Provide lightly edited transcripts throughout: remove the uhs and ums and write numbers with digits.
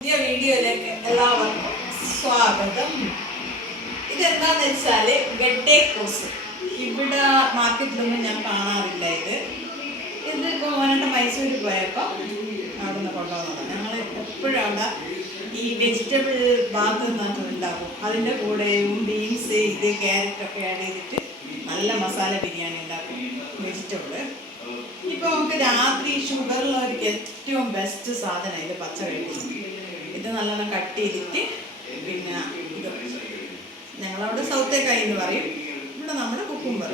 പുതിയ വീഡിയോയിലേക്ക് എല്ലാവർക്കും സ്വാഗതം. ഇതെന്താന്ന് വെച്ചാൽ ഗഡ്ഡേക്കോസ്. ഇവിടെ മാർക്കറ്റിലൊന്നും ഞാൻ കാണാറില്ല. ഇതിപ്പോൾ മോനായിട്ട് മൈസൂരിൽ പോയപ്പോൾ അവിടെ നിന്ന് കൊണ്ടുവന്നതാണ്. ഞങ്ങൾ എപ്പോഴും അവിടെ ഈ വെജിറ്റബിൾ ബാത്ത് എന്നൊക്കെ ഉണ്ടാക്കും. അതിൻ്റെ കൂടെയും ബീൻസ് ക്യാരറ്റൊക്കെ ആഡ് ചെയ്തിട്ട് നല്ല മസാല ബിരിയാണി ഉണ്ടാക്കും. വെജിറ്റബിള് ഇപ്പോൾ നമുക്ക് രാത്രി ഷുഗറുള്ളവർക്ക് ഏറ്റവും ബെസ്റ്റ് സാധനം ഇത് പച്ച കഴിക്കുന്നത്. ഇത് നല്ലോണം കട്ട് ചെയ്തിട്ട് പിന്നെ ഇത് ഞങ്ങളവിടെ സൗത്തേക്കായി എന്ന് പറയും, ഇവിടെ നമ്മുടെ കുക്കുംബർ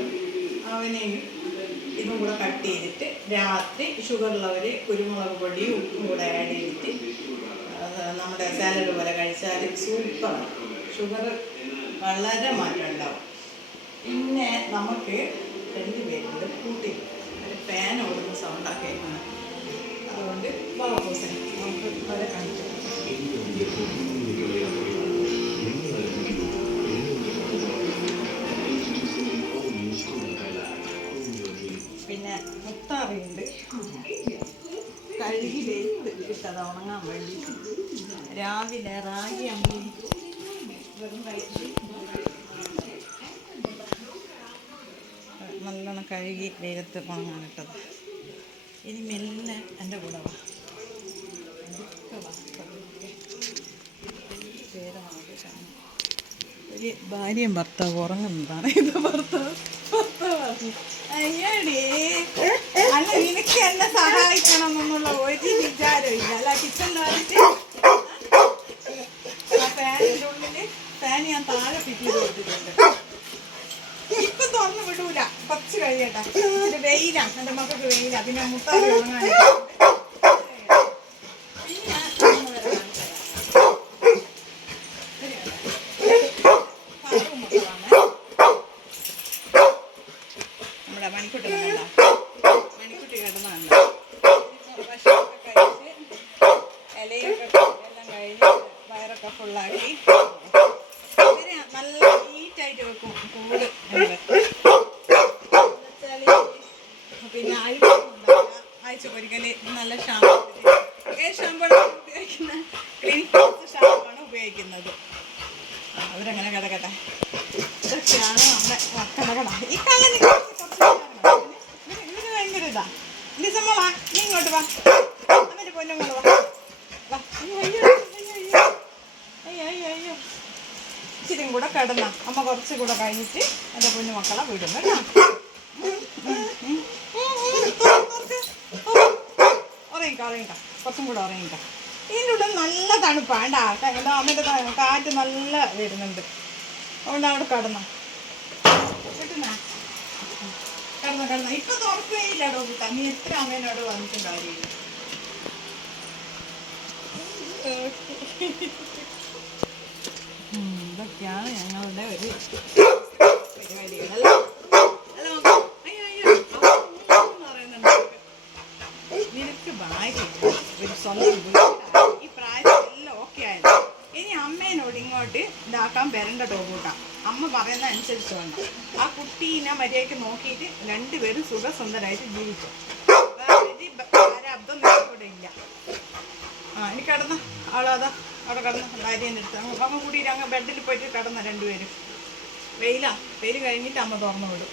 അവനെയും ഇതും കൂടെ കട്ട് ചെയ്തിട്ട് രാത്രി ഷുഗറുള്ളവർ കുരുമുളക് പൊടിയും ഉപ്പും കൂടെ ആഡ് ചെയ്തിട്ട് നമ്മുടെ സാലഡ് പോലെ കഴിച്ചാൽ സൂപ്പറാണ്. ഷുഗർ വളരെ മാറ്റം ഉണ്ടാവും. പിന്നെ നമുക്ക് 2 പേരുണ്ട് കൂട്ടി ഒരു ഫാൻ ഓടുന്ന സൗണ്ടൊക്കെ ആണ്. അതുകൊണ്ട് ബാബോസിനെ നമുക്ക് അവരെ കാണിച്ചു. പിന്നെ മുത്താറിയുണ്ട്, കഴുകി വെയിറ്റ് ഇട്ടത് ഉണങ്ങാൻ വേണ്ടി. രാവിലെ റാഗി അമ്മി വെറും കഴിച്ച് നല്ലോണം കഴുകി വെയിലത്ത് ഉണങ്ങാനിട്ടത്. ഇനി മെല്ലെ എൻ്റെ കൂടെ വാ. ഒരു ഭാര്യയും ഭർത്താവ് ഉറങ്ങുന്നതാണ്. ഇത് ഭർത്താവ് അയ്യടി അല്ല, നിനക്ക് എന്നെ സഹായിക്കണം എന്നുള്ള ഒരു വിചാരമില്ല അല്ല. കിച്ചണിൽ വന്നിട്ട് ആ ഫാനിൻ്റെ ഉള്ളിൽ ഫാൻ ഞാൻ താഴെ ഫിറ്റ് ചെയ്ത് കൊടുത്തിട്ടുണ്ട്. ഇപ്പം തുറന്ന് വിടൂല, കുറച്ച് കഴിയട്ടെ. ഇച്ചിരി വെയിലാണ്, എൻ്റെ മക്കൾക്ക് വെയിലാണ്. പിന്നെ മുത്താറി ഉണങ്ങാൻ നമ്മുടെ മണിക്കുട്ടി കിടന്നുണ്ട്. ഭക്ഷണമൊക്കെ കഴിച്ച് ഇലയൊക്കെ എല്ലാം കഴിഞ്ഞ് വയറൊക്കെ ഫുള്ളാക്കി നല്ല നീറ്റായിട്ട് വെക്കും കൂട്. എന്നുവെച്ചാൽ പിന്നെ ആഴ്ച ഒരിക്കൽ നല്ല ഷാമ്പു, ഏത് ഷാമ്പാണ് ഉപയോഗിക്കുന്നത്? ക്ലിനിക് പ്ലസ് ഷാമ്പാണ് ഉപയോഗിക്കുന്നത്. അവരങ്ങനെ കിടക്കട്ടെ. ഇതൊക്കെയാണ് നമ്മുടെ കിടക്കട. ഈ കാലം ഇതിന് ഭയങ്കര ഇതാ. ഡിസംബറാ, നീ ഇങ്ങോട്ട് വാ, അവൻ്റെ പൊന്നങ്ങൾ വാ. അയ്യോ ഇച്ചിരിയും കൂടെ കിടന്ന അമ്മ കുറച്ചും കൂടെ കഴിഞ്ഞിട്ട് എൻ്റെ പൊന്നു മക്കളെ വിടും കേട്ടോ. ഉറങ്ങിക്ക കുറച്ചും കൂടെ ഉറങ്ങിക്ക. ഇതിൻ്റെ ഉള്ളിൽ നല്ല തണുപ്പാണ് കേട്ടോ. അമ്മയുടെ കാറ്റ് നല്ല വരുന്നുണ്ട്. അതുകൊണ്ട് അവിടെ കിടന്ന കിടന്ന ഇപ്പം തുറക്കുകയില്ലടോ കൂട്ടാ. നീ എത്ര അമ്മേനോട് വന്നിട്ടും കാര്യമില്ല. ഇതൊക്കെയാണ് ഞങ്ങളുടെ ഒരു പരിപാടികൾ. നിനക്ക് ഭാര്യയില്ല, ഒരു സ്വന്തം ഈ പ്രായത്തിലെല്ലാം ഓക്കെ ആയത്. ഇനി അമ്മേനോട് ഇങ്ങോട്ട് ഇതാക്കാൻ വരണ്ട ടോക്കൂട്ടാം. അമ്മ പറയുന്ന അനുസരിച്ച് വേണ്ട. ആ കുട്ടീനെ മര്യാദയ്ക്ക് നോക്കിയിട്ട് 2 പേരും സുഖസുന്ദരമായിട്ട് ജീവിച്ചു. അബ്ദം കൂടെ ഇല്ല. ഇനി കിടന്ന ആളതാ അവിടെ കിടന്ന ഭാര്യേൻ്റെ അടുത്ത് അമ്മ കൂട്ടിയിട്ട് അങ്ങ് ബെഡിൽ പോയിട്ട് കിടന്ന 2 പേരും. വെയിൽ കഴിഞ്ഞിട്ട് അമ്മ തുറന്നു വിടും.